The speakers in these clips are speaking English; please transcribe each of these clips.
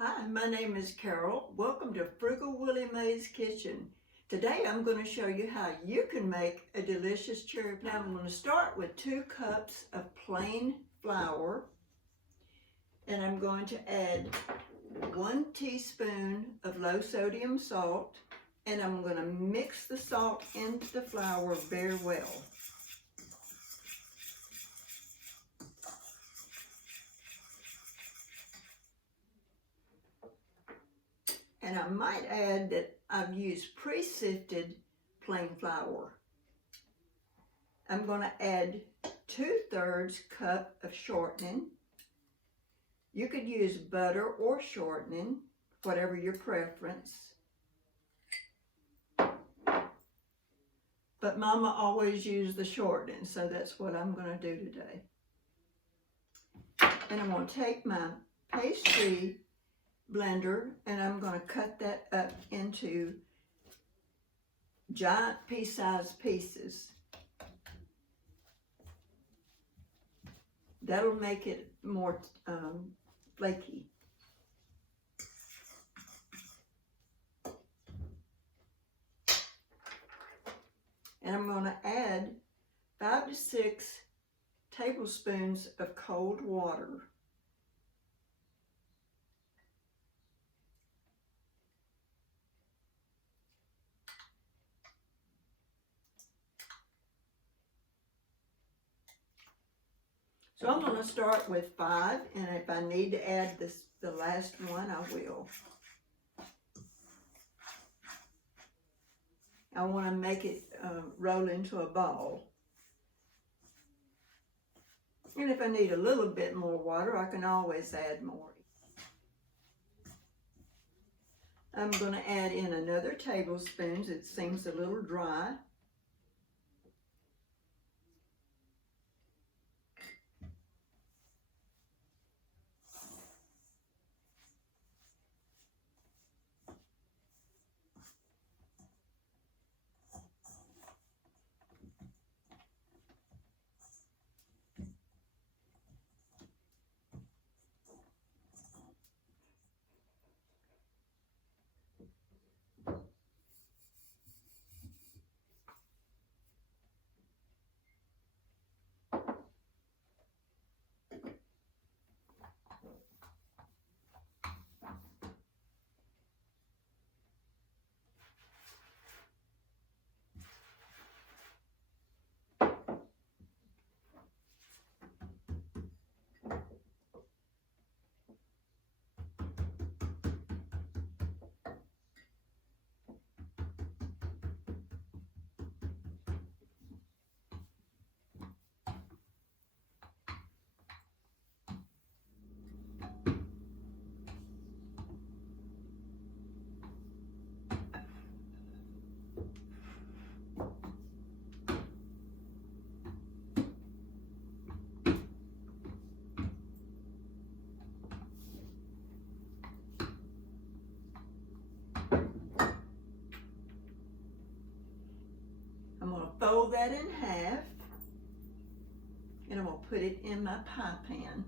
Hi, my name is Carol. Welcome to Frugal Willie Mae's Kitchen. Today I'm going to show you how you can make a delicious cherry pie. Now I'm going to start with 2 cups of plain flour, and I'm going to add 1 teaspoon of low sodium salt, and I'm going to mix the salt into the flour very well. And I might add that I've used pre-sifted plain flour. I'm going to add 2/3 cup of shortening. You could use butter or shortening, whatever your preference. But Mama always used the shortening, so that's what I'm going to do today. And I'm going to take my pastry blender and I'm going to cut that up into giant pea-sized pieces. That'll make it more flaky. And I'm going to add 5 to 6 tablespoons of cold water. So I'm going to start with 5, and if I need to add the last one, I will. I want to make it roll into a ball. And if I need a little bit more water, I can always add more. I'm going to add in another tablespoon. It seems a little dry. I'm going to fold that in half, and I'm going to put it in my pie pan.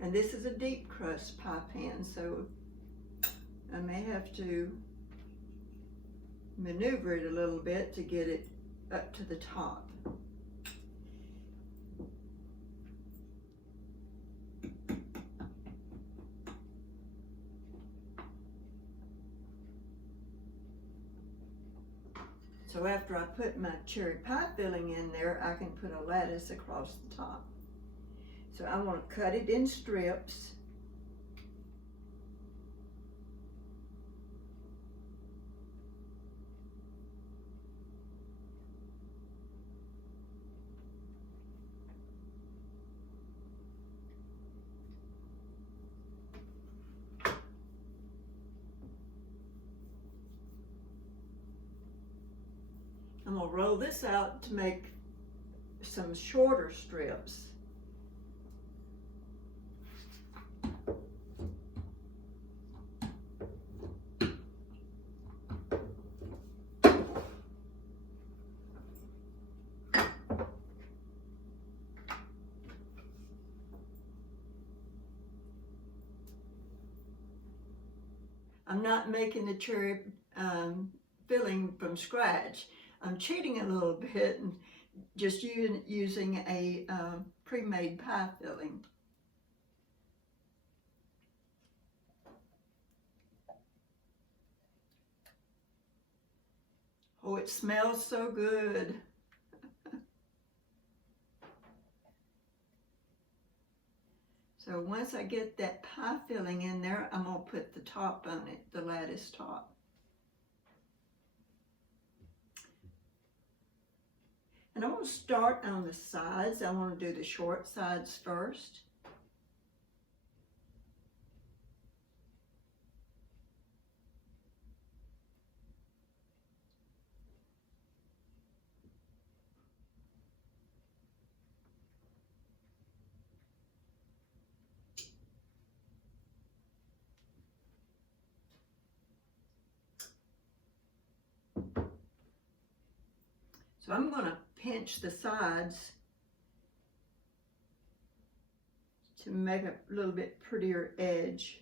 And this is a deep crust pie pan, so I may have to maneuver it a little bit to get it up to the top. So after I put my cherry pie filling in there, I can put a lattice across the top. So I want to cut it in strips. I'm going to roll this out to make some shorter strips. I'm not making the cherry filling from scratch. I'm cheating a little bit and just using a pre-made pie filling. Oh, it smells so good. So once I get that pie filling in there, I'm going to put the top on it, the lattice top. And I'm going to start on the sides. I want to do the short sides first. So I'm going to pinch the sides to make a little bit prettier edge.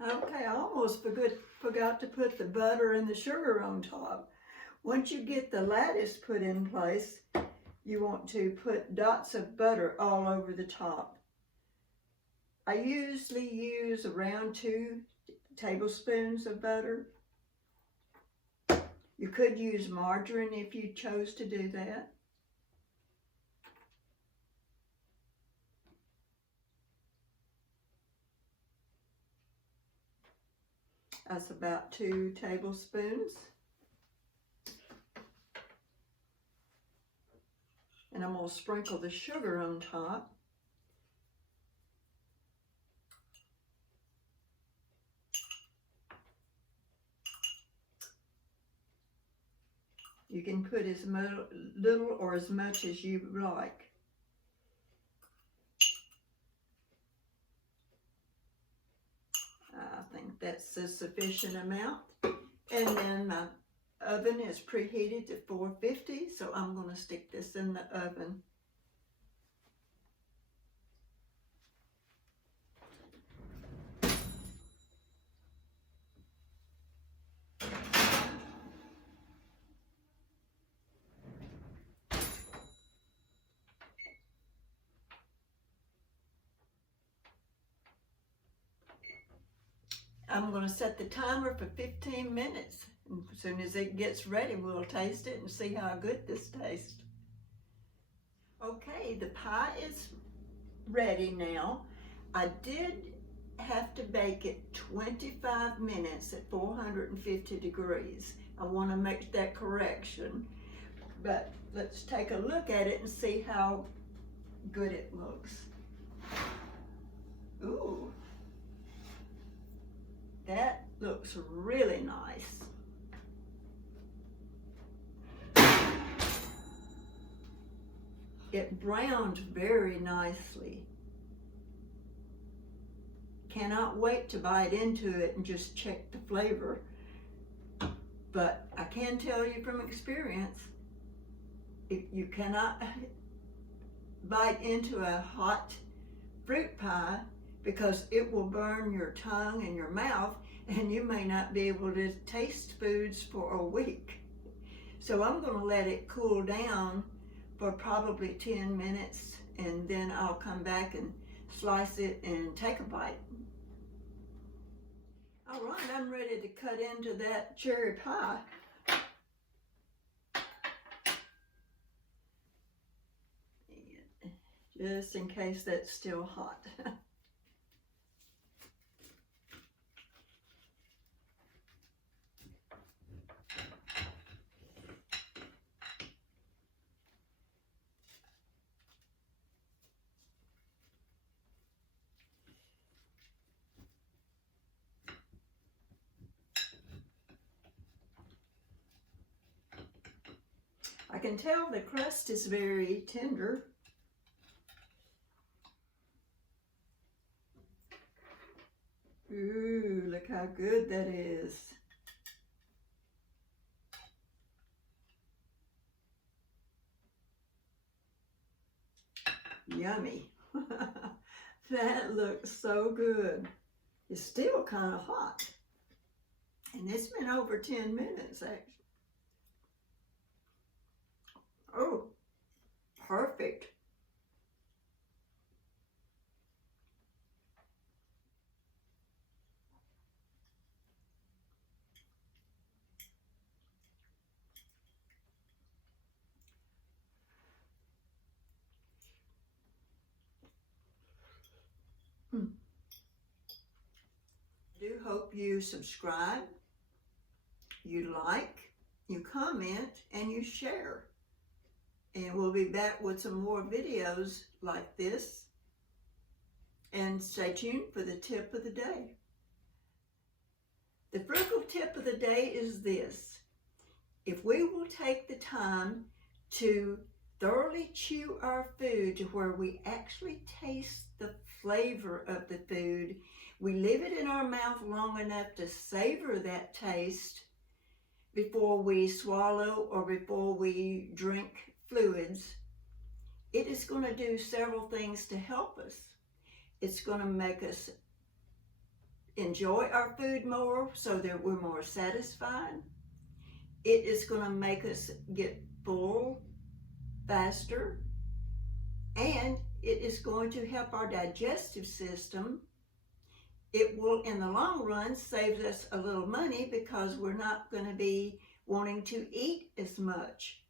Okay, I almost forgot to put the butter and the sugar on top. Once you get the lattice put in place, you want to put dots of butter all over the top. I usually use around 2 tablespoons of butter. You could use margarine if you chose to do that. That's about 2 tablespoons. And I'm going to sprinkle the sugar on top. You can put as little or as much as you like. I think that's a sufficient amount. And then my oven is preheated to 450, so I'm going to stick this in the oven. I'm going to set the timer for 15 minutes. And as soon as it gets ready, we'll taste it and see how good this tastes. Okay, the pie is ready now. I did have to bake it 25 minutes at 450 degrees. I want to make that correction. But let's take a look at it and see how good it looks. Ooh. That looks really nice. It browned very nicely. Cannot wait to bite into it and just check the flavor. But I can tell you from experience, if you cannot bite into a hot fruit pie, because it will burn your tongue and your mouth, and you may not be able to taste foods for a week. So I'm going to let it cool down for probably 10 minutes, and then I'll come back and slice it and take a bite. All right, I'm ready to cut into that cherry pie. Just in case that's still hot. I can tell the crust is very tender. Ooh, look how good that is. Yummy. That looks so good. It's still kind of hot. And it's been over 10 minutes, actually. Oh, perfect. I do hope you subscribe, you like, you comment, and you share. And we'll be back with some more videos like this. And stay tuned for the tip of the day. The frugal tip of the day is this. If we will take the time to thoroughly chew our food to where we actually taste the flavor of the food, we leave it in our mouth long enough to savor that taste before we swallow or before we drink fluids, it is going to do several things to help us. It's going to make us enjoy our food more so that we're more satisfied. It is going to make us get full faster, and it is going to help our digestive system. It will, in the long run, save us a little money because we're not going to be wanting to eat as much.